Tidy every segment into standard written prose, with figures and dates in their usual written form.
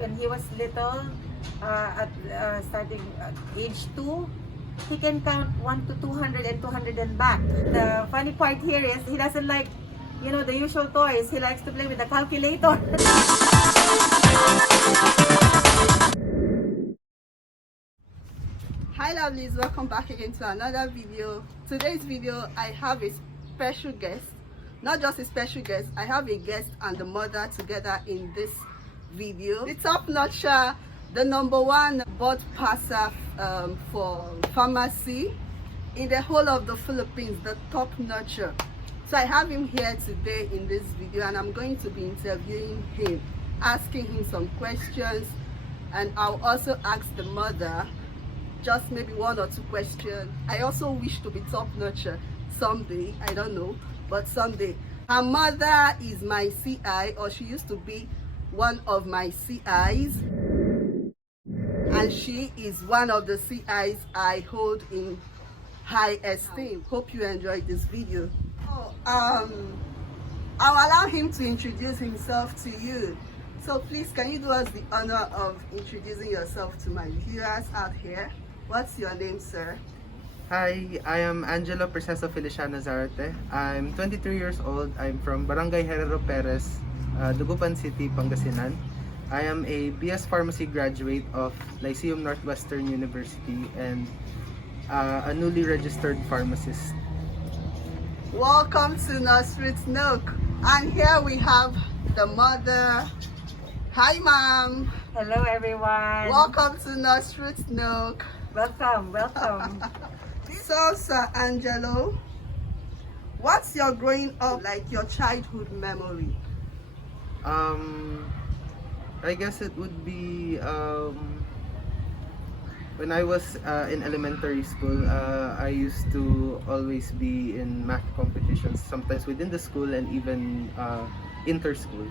when he was little, starting at age 2, he can count 1 to 200 and 200 and back. The funny part here is he doesn't like, the usual toys. He likes to play with the calculator. Hi lovelies, welcome back again to another video. Today's video I have a special guest. Not just a special guest, I have a guest and the mother together in this video. The Topnotcher, the #1 board passer for pharmacy in the whole of the Philippines, the Topnotcher. So I have him here today in this video and I'm going to be interviewing him, asking him some questions, and I'll also ask the mother just maybe 1 or 2 questions. I also wish to be Topnotcher someday, I don't know, but someday. Her mother is my CI, or she used to be one of my CIs, and she is one of the CIs I hold in high esteem. Hope you enjoyed this video. I'll allow him to introduce himself to you. So please, can you do us the honor of introducing yourself to my viewers out here? What's your name, sir? Hi, I am Angelo Perez Feliciano. I'm 23 years old. I'm from Barangay Herrero Perez, Dagupan City, Pangasinan. I am a BS Pharmacy graduate of Lyceum Northwestern University and a newly registered pharmacist. Welcome to Nursery's Nook. And here we have the mother. Hi, ma'am. Hello, everyone. Welcome to Nursery's Nook. Welcome. So, Sir Angelo, what's your growing up, like your childhood memory? I guess it would be when I was in elementary school. I used to always be in math competitions, sometimes within the school and even inter-school.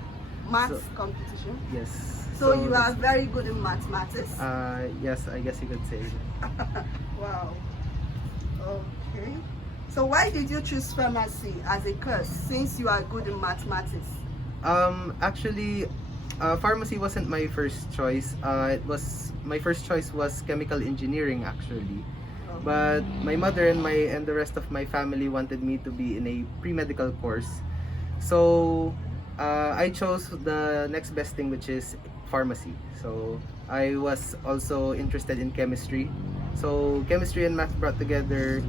Maths competition? Yes. So you are very good in mathematics? Yes, I guess you could say. Wow. Okay. So why did you choose pharmacy as a course since you are good in mathematics? Actually, pharmacy wasn't my first choice. My first choice was chemical engineering actually. Oh. But my mother and the rest of my family wanted me to be in a pre-medical course. So I chose the next best thing, which is pharmacy. So I was also interested in chemistry. So chemistry and math brought together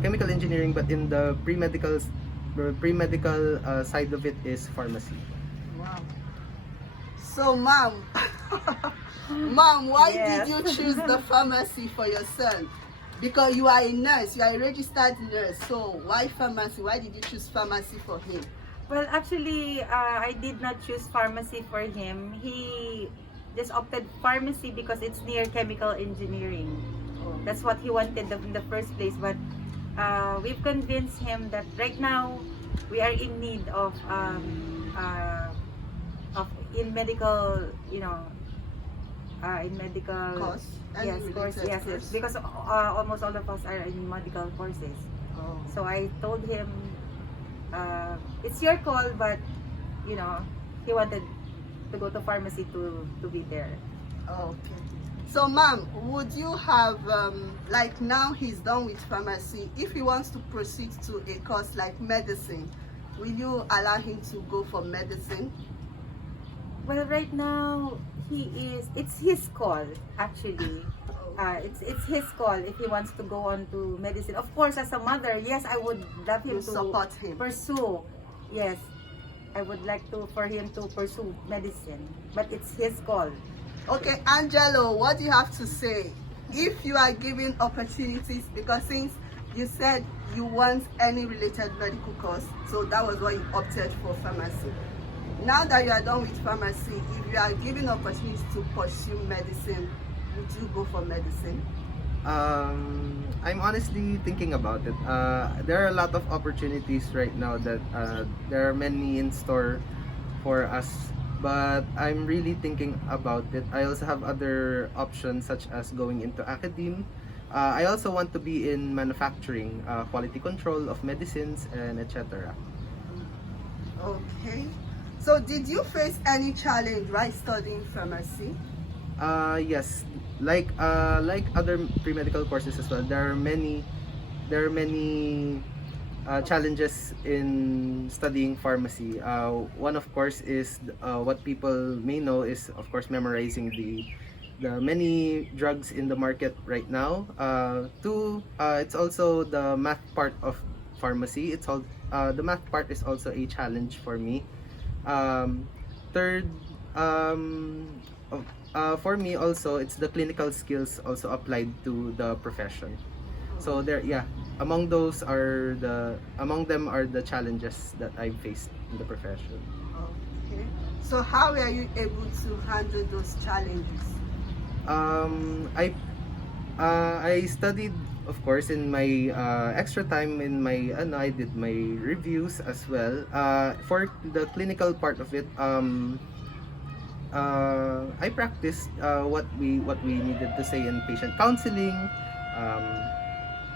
chemical engineering, but in the pre-medical side of it is pharmacy. Wow. So mom, why Yes. did you choose the pharmacy for your son? Because you are a nurse, you are a registered nurse. So why pharmacy? Why did you choose pharmacy for him? Well, actually, I did not choose pharmacy for him. He just opted pharmacy because it's near chemical engineering. That's what he wanted in the first place. But we've convinced him that right now we are in need of in medical, in medical Course? Yes, course. Yes, because almost all of us are in medical courses. Oh. So I told him, it's your call, but he wanted to go to pharmacy to be there. Okay. So ma'am, would you have like now he's done with pharmacy, if he wants to proceed to a course like medicine, will you allow him to go for medicine? Well, right now it's his call actually. It's his call if he wants to go on to medicine. Of course, as a mother, yes, I would love him You to support him. pursue. Yes, I would like for him to pursue medicine, but it's his call. Okay, Angelo, what do you have to say? If you are given opportunities, because since you said you want any related medical course, so that was why you opted for pharmacy. Now that you are done with pharmacy, if you are given opportunities to pursue medicine, would you go for medicine? I'm honestly thinking about it. There are a lot of opportunities right now that there are many in store for us, but I'm really thinking about it. I also have other options such as going into academe. I also want to be in manufacturing, quality control of medicines, and etc. Okay. So did you face any challenge while studying pharmacy? Yes, like other pre-medical courses as well. There are many challenges in studying pharmacy. One of course is what people may know is of course memorizing the many drugs in the market right now. Two, it's also the math part of pharmacy. The math part is also a challenge for me. Third, for me also, it's the clinical skills also applied to the profession. So there, yeah, among them are the challenges that I faced in the profession. Okay. So how were you able to handle those challenges? I studied, of course, in my extra time in my I did my reviews as well. For the clinical part of it, I practiced what we needed to say in patient counseling, um,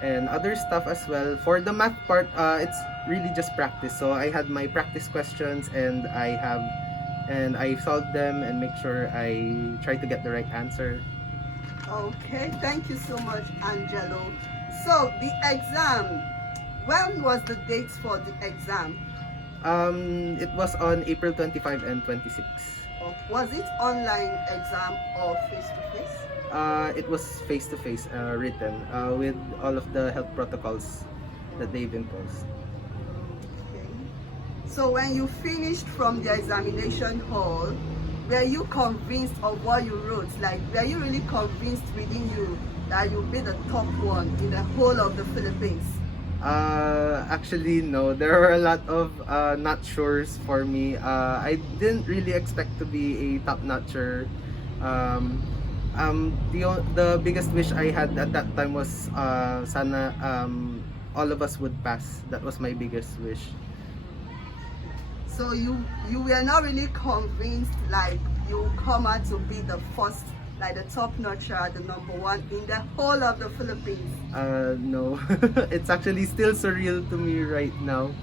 and other stuff as well. For the math part, it's really just practice. So I had my practice questions, and I solved them and make sure I try to get the right answer. Okay, thank you so much, Angelo. So the exam, when was the dates for the exam? It was on April 25 and 26. Was it online exam or face-to-face? It was face-to-face, written, with all of the health protocols that they've imposed. Okay. So when you finished from the examination hall, were you convinced of what you wrote? Like, were you really convinced within you that you'll be the top one in the whole of the Philippines? Actually, no. There are a lot of not sures for me. I didn't really expect to be a top-notcher. The biggest wish I had at that time was sana all of us would pass. That was my biggest wish. So you were not really convinced like you come out to be the first, like the top-notcher, the #1 in the whole of the Philippines? No. It's actually still surreal to me right now.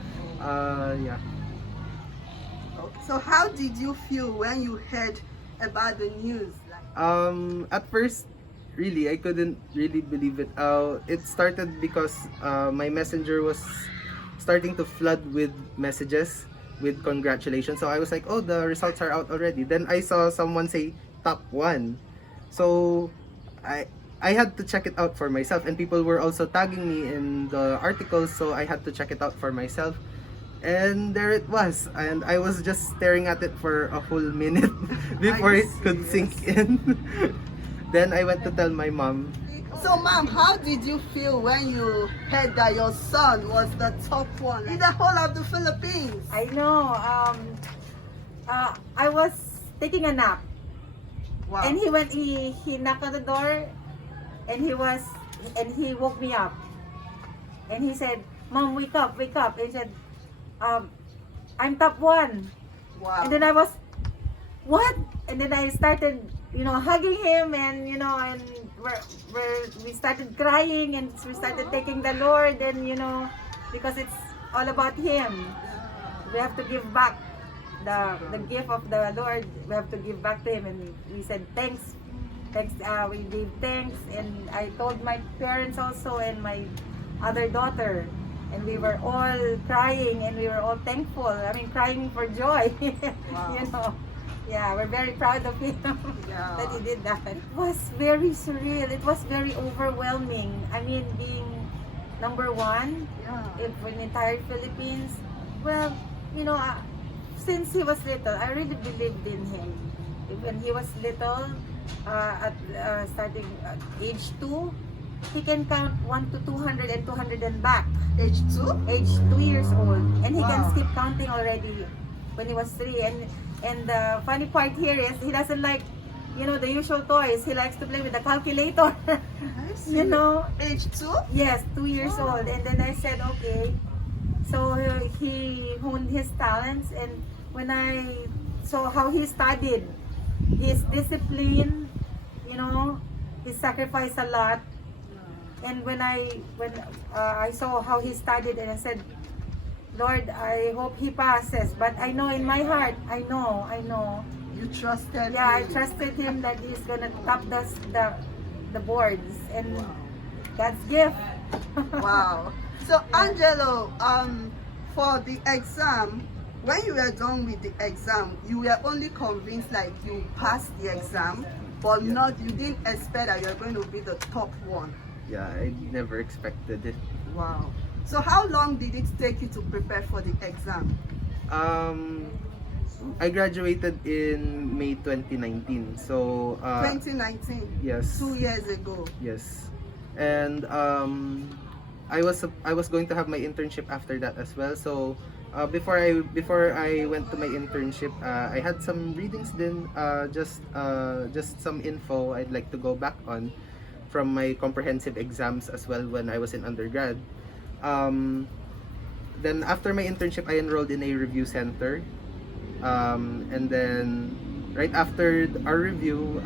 Yeah. So how did you feel when you heard about the news? At first, really, I couldn't really believe it. It started because my messenger was starting to flood with messages with congratulations. So I was like, oh, the results are out already. Then I saw someone say top 1. So I had to check it out for myself, and people were also tagging me in the articles, so I had to check it out for myself. And there it was, and I was just staring at it for a whole minute before it could sink in. Then I went to tell my mom. So ma'am, how did you feel when you heard that your son was the top 1 in the whole of the Philippines? I know. I was taking a nap. Wow. And he knocked on the door, and he woke me up, and he said, "Mom, wake up." And he said, "I'm top 1." Wow. And then I was, what? And then I started, hugging him, and and we started crying, and we started thanking the Lord, and because it's all about Him. We have to give back the gift of the Lord. We have to give back to Him, and we said thanks. We gave thanks, and I told my parents also, and my other daughter, and we were all crying, and we were all thankful. I mean, crying for joy. Wow. Yeah, we're very proud of him that he did that. It was very surreal. It was very overwhelming. I mean, being #1 for the entire Philippines. Well, since he was little, I really believed in him. When he was little, starting at age 2, he can count 1 to 200 and 200 and back. Age 2? Age 2 years old, and he can Wow. skip counting already when he was 3. And the funny part here is he doesn't like, the usual toys. He likes to play with the calculator. Age 2? Yes, 2 years old. And then I said, okay. So he honed his talents, and when I saw how he studied, his discipline, he sacrificed a lot. And when I saw how he studied, and I said, Lord, I hope he passes. But I know in my heart, I know. You trusted Yeah, I him. trusted him that he's gonna top the boards, and God's gift. Wow. So Angelo, for the exam, when you were done with the exam, you were only convinced like you passed the exam, but Yeah. not, you didn't expect that you're going to be the top one. Yeah, I never expected it. Wow. So how long did it take you to prepare for the exam? I graduated in May 2019. So 2019. yes. 2 years ago. Yes. And I was going to have my internship after that as well. So before I went to my internship, I had some readings then, just some info I'd like to go back on from my comprehensive exams as well when I was in undergrad. Then after my internship, I enrolled in a review center. And then right after our review,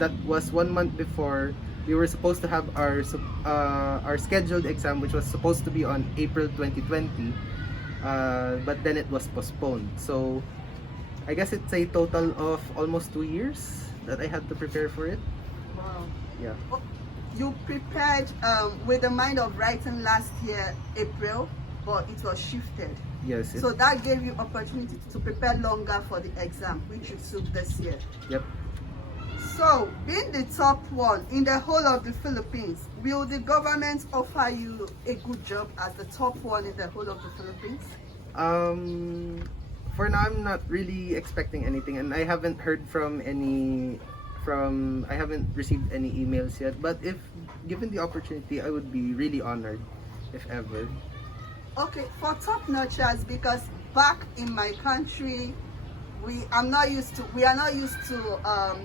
that was 1 month before we were supposed to have our scheduled exam, which was supposed to be on April 2020, but then it was postponed. So I guess it's a total of almost 2 years that I had to prepare for it. Wow. Yeah. You prepared with the mind of writing last year, April, but it was shifted. Yes. So that gave you opportunity to prepare longer for the exam, which you took this year. Yep. So, being the top one in the whole of the Philippines, will the government offer you a good job as the top one in the whole of the Philippines? For now, I'm not really expecting anything, and I haven't heard I haven't received any emails yet. But if given the opportunity, I would be really honored, if ever. Okay, for Topnotchers, because back in my country, we are not used to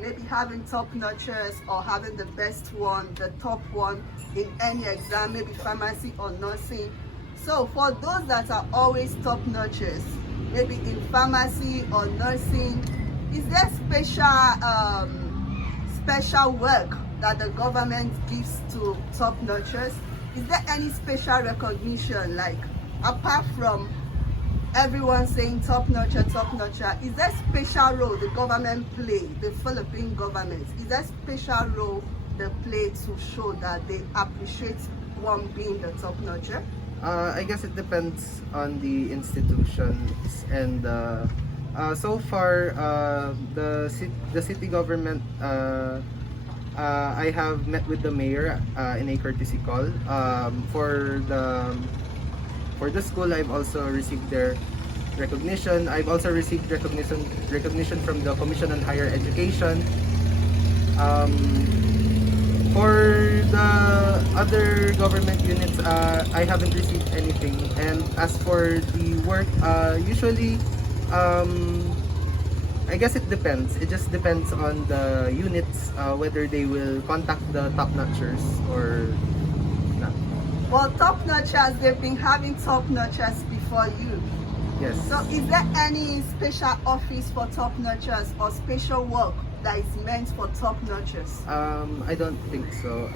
maybe having Topnotchers or having the best one, the top one in any exam, maybe pharmacy or nursing. So for those that are always Topnotchers, maybe in pharmacy or nursing, is there special work that the government gives to Topnotchers? Is there any special recognition, like apart from everyone saying Topnotcher, is there special role the government play, the Philippine government, is there special role they play to show that they appreciate one being the Topnotcher? I guess it depends on the institutions, and so far the city government, I have met with the mayor in a courtesy call. For the school, I've also received their recognition. I've also received recognition from the Commission on Higher Education. For the other government units, I haven't received anything. And as for the work, usually, I guess it depends. It just depends on the units, whether they will contact the Topnotchers or not. Well, Topnotchers, they've been having Topnotchers before you. Yes. So is there any special office for Topnotchers or special work that is meant for Topnotchers? I don't think so.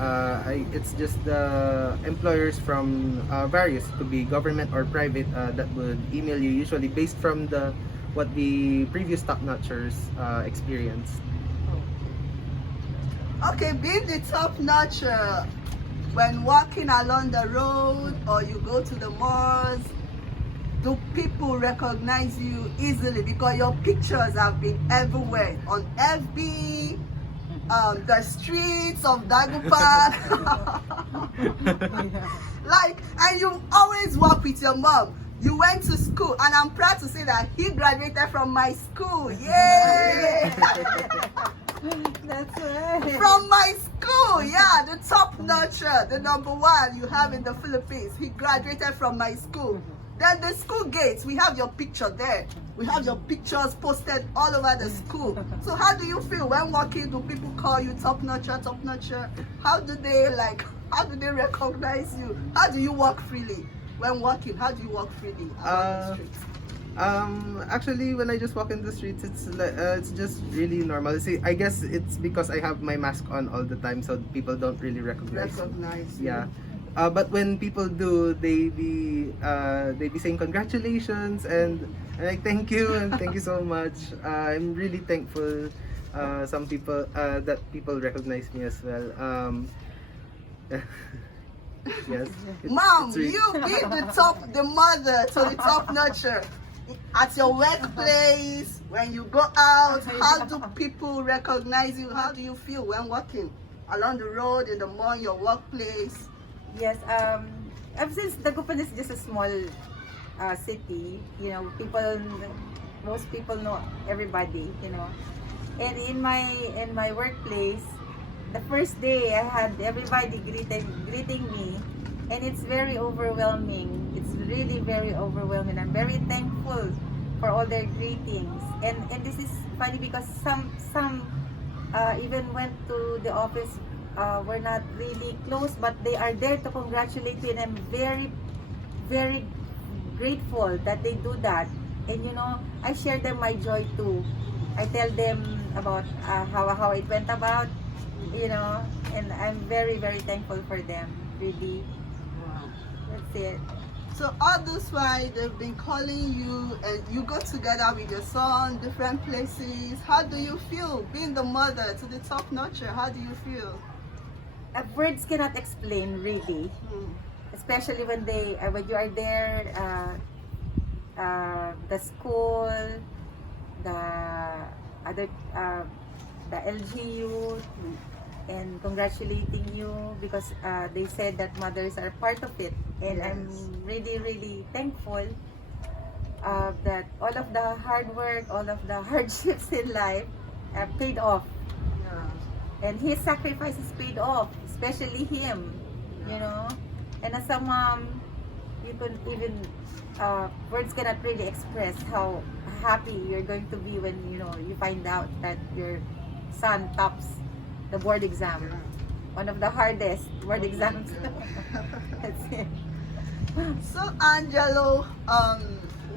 It's just the employers from various, could be government or private, that would email you, usually based from what the previous Topnotchers experienced. Okay, being the Topnotcher, when walking along the road or you go to the malls, do people recognize you easily because your pictures have been everywhere on FB, the streets of Dagupan? Like, and you always walk with your mom. You went to school, and I'm proud to say that he graduated from my school. Yay! That's right. From my school, yeah, the Topnotcher, the #1 you have in the Philippines. He graduated from my school. Then the school gates, we have your picture there. We have your pictures posted all over the school. So how do you feel when walking? Do people call you Topnotcher? How do they recognize you? How do you walk freely when walking? How do you walk freely along the streets? Actually, when I just walk in the streets, it's just really normal. See, I guess it's because I have my mask on all the time, so people don't really recognize me. You. Yeah. But when people do, they be saying congratulations and like thank you and thank you so much. I'm really thankful. Some people that people recognize me as well. Yes. Mom, it's really- you be the mother to the Topnotcher. At your workplace, when you go out, how do people recognize you? How do you feel when walking along the road, in the mall, your workplace? Yes, ever since Dagupan is just a small city, most people know everybody, And in my workplace, the first day I had everybody greeting me, and it's very overwhelming. It's really very overwhelming. I'm very thankful for all their greetings, and this is funny because some even went to the office. We're not really close, but they are there to congratulate me, and I'm very, very grateful that they do that. And I share them my joy too. I tell them about how it went about, and I'm very, very thankful for them. Really, Wow. that's it. So all this while they've been calling you, and you go together with your son, different places. How do you feel being the mother to the Topnotcher? How do you feel? Words cannot explain really, especially when you are there. The school, the other, the LGU, and congratulating you because they said that mothers are part of it, and Yes. I'm really, really thankful that all of the hard work, all of the hardships in life have paid off, Yeah. and his sacrifice is paid off, especially him, And as a mom, you can even words cannot really express how happy you're going to be when you find out that your son tops the board exam, one of the hardest board exams. That's it. So Angelo,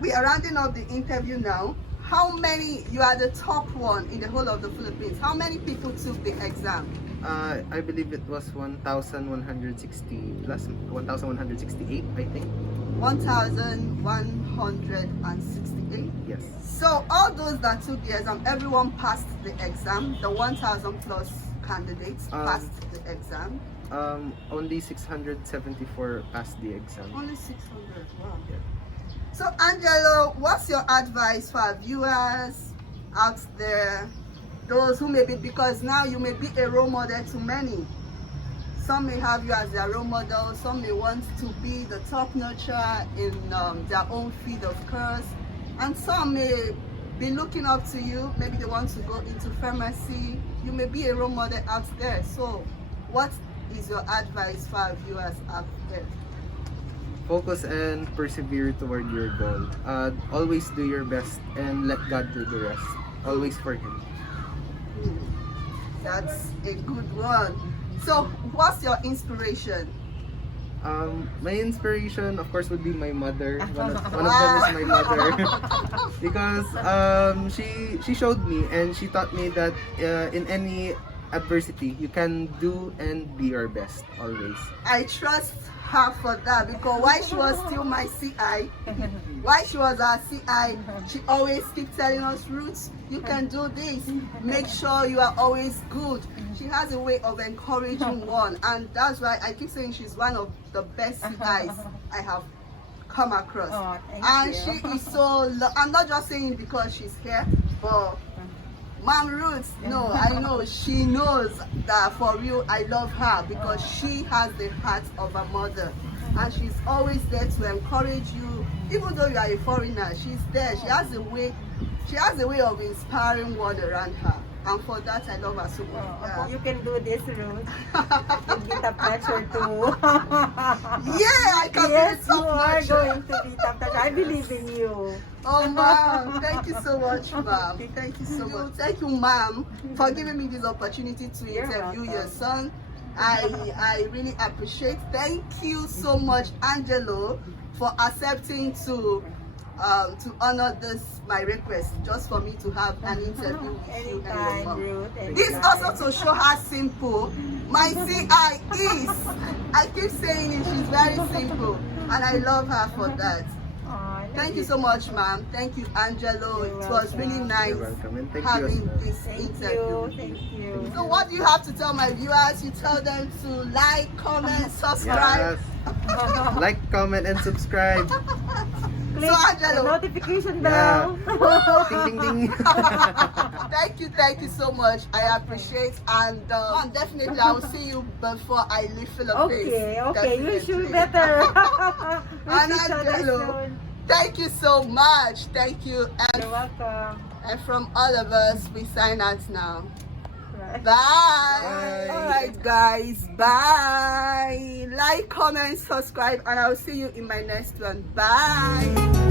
we are rounding up the interview now. How many, you are the top one in the whole of the Philippines. How many people took the exam? I believe it was 1,160 plus 1,168, I think. 1,168. Yes. So all those that took the exam, everyone passed the exam. The 1,000 plus candidates passed the exam. Only 674 passed the exam. Only 600. Wow. Yeah. So Angelo, what's your advice for our viewers out there? Those who may be, because now you may be a role model to many. Some may have you as their role model. Some may want to be the Topnotcher in their own field of course. And some may be looking up to you. Maybe they want to go into pharmacy. You may be a role model out there. So what is your advice for our viewers out there? Focus and persevere toward your goal. Always do your best and let God do the rest. Always for Him. That's a good one. So what's your inspiration? My inspiration, of course, would be my mother. One of them is my mother, because she showed me and she taught me that in any adversity you can do and be your best always. I trust her for that, because while she was still my CI, while she was our CI, she always kept telling us, Ruth, you can do this. Make sure you are always good. She has a way of encouraging one, and that's why I keep saying she's one of the best CIs I have come across. Oh, And you. she is so, I'm not just saying it because she's here, but Mom Ruth, no, I know she knows that for real I love her, because she has the heart of a mother, and she's always there to encourage you. Even though you are a foreigner, she's there. She has a way of inspiring one around her, and for that I love her so much. Yeah. You can do this, Ruth. You get a pleasure too. Yeah, I can Yes, be you are Topnotcher. going to be Topnotcher. I believe in you. Oh, ma'am, thank you so much, ma'am. Thank you so much. Thank you, ma'am, for giving me this opportunity to You're interview your welcome. son. I really appreciate. Thank you so much, Angelo, for accepting to honor this my request, just for me to have an interview with you and your Anytime, mom. Ruth. This Anytime. also to show how simple My CI is. I keep saying it. She's very simple, and I love her for that. Aw, I love Thank you so much, ma'am. Thank you, Angelo. You're It was really welcome. nice You're welcome, and thank you having as well. this Thank interview. you. Thank you. So what do you have to tell my viewers? You tell them to like, comment, subscribe. Yes. Like, comment, and subscribe. Click So, the Angelo. notification Yeah. bell. Ding, ding, ding. Thank you so much. I appreciate, and definitely I will see you before I leave Philippines. Okay, you should Definitely. better. And We'll see each other Angelo. soon. Thank you so much. Thank you, You're welcome. and from all of us, we sign out now. Right. Bye. Bye. All right, guys. Bye. Like, comment, subscribe, and I'll see you in my next one. Bye.